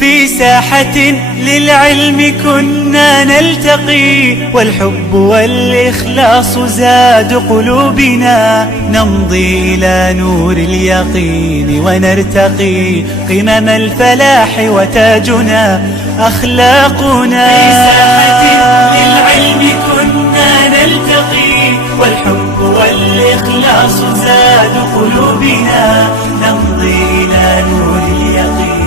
في ساحة للعلم كنا نلتقي، والحب والإخلاص زاد قلوبنا، نمضي إلى نور اليقين ونرتقي قمم الفلاح وتاجنا أخلاقنا. في ساحة للعلم كنا نلتقي، والحب والإخلاص زاد قلوبنا، نمضي إلى نور اليقين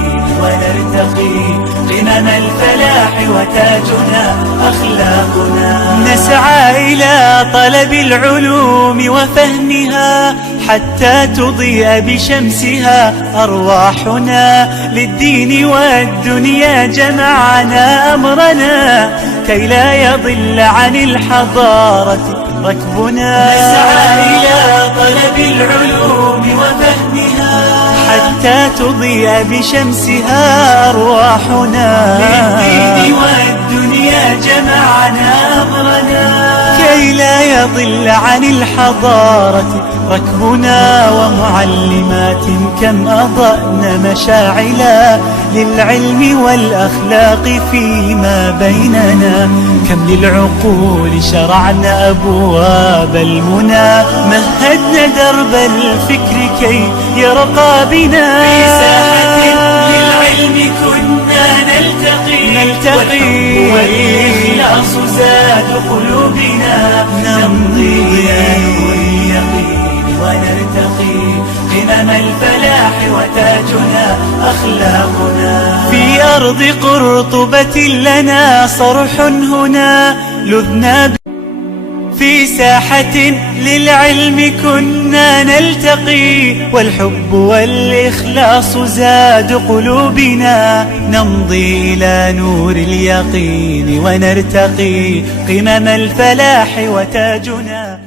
ونرتقي قمم الفلاح وتاجنا أخلاقنا. نسعى إلى طلب العلوم وفهمها حتى تضيء بشمسها أرواحنا، للدين والدنيا جمعنا أمرنا كي لا يضل عن الحضارة ركبنا. نسعى إلى طلب العلوم وفهمها حتى تضيء بشمسها أرواحنا، للدين والدنيا جمعنا أمرنا كي لا يضل عن الحضارة ركبنا. ومعلمات كم أضأن مشاعلا للعلم والأخلاق فيما بيننا، كم للعقول شرعنا أبواب المنى، مهدنا درب الفكر كي يرقى بنا. في ساحة للعلم كنا نلتقي والإخلاص زاد قلوبنا، نمضي إلى نور اليقين ونرتقي قمم الفلاح وتاجنا أخلاقنا. في أرض قرطبة لنا صرح هنا لذنا، في ساحة للعلم كنا نلتقي، والحب والإخلاص زاد قلوبنا، نمضي إلى نور اليقين ونرتقي قمم الفلاح وتاجنا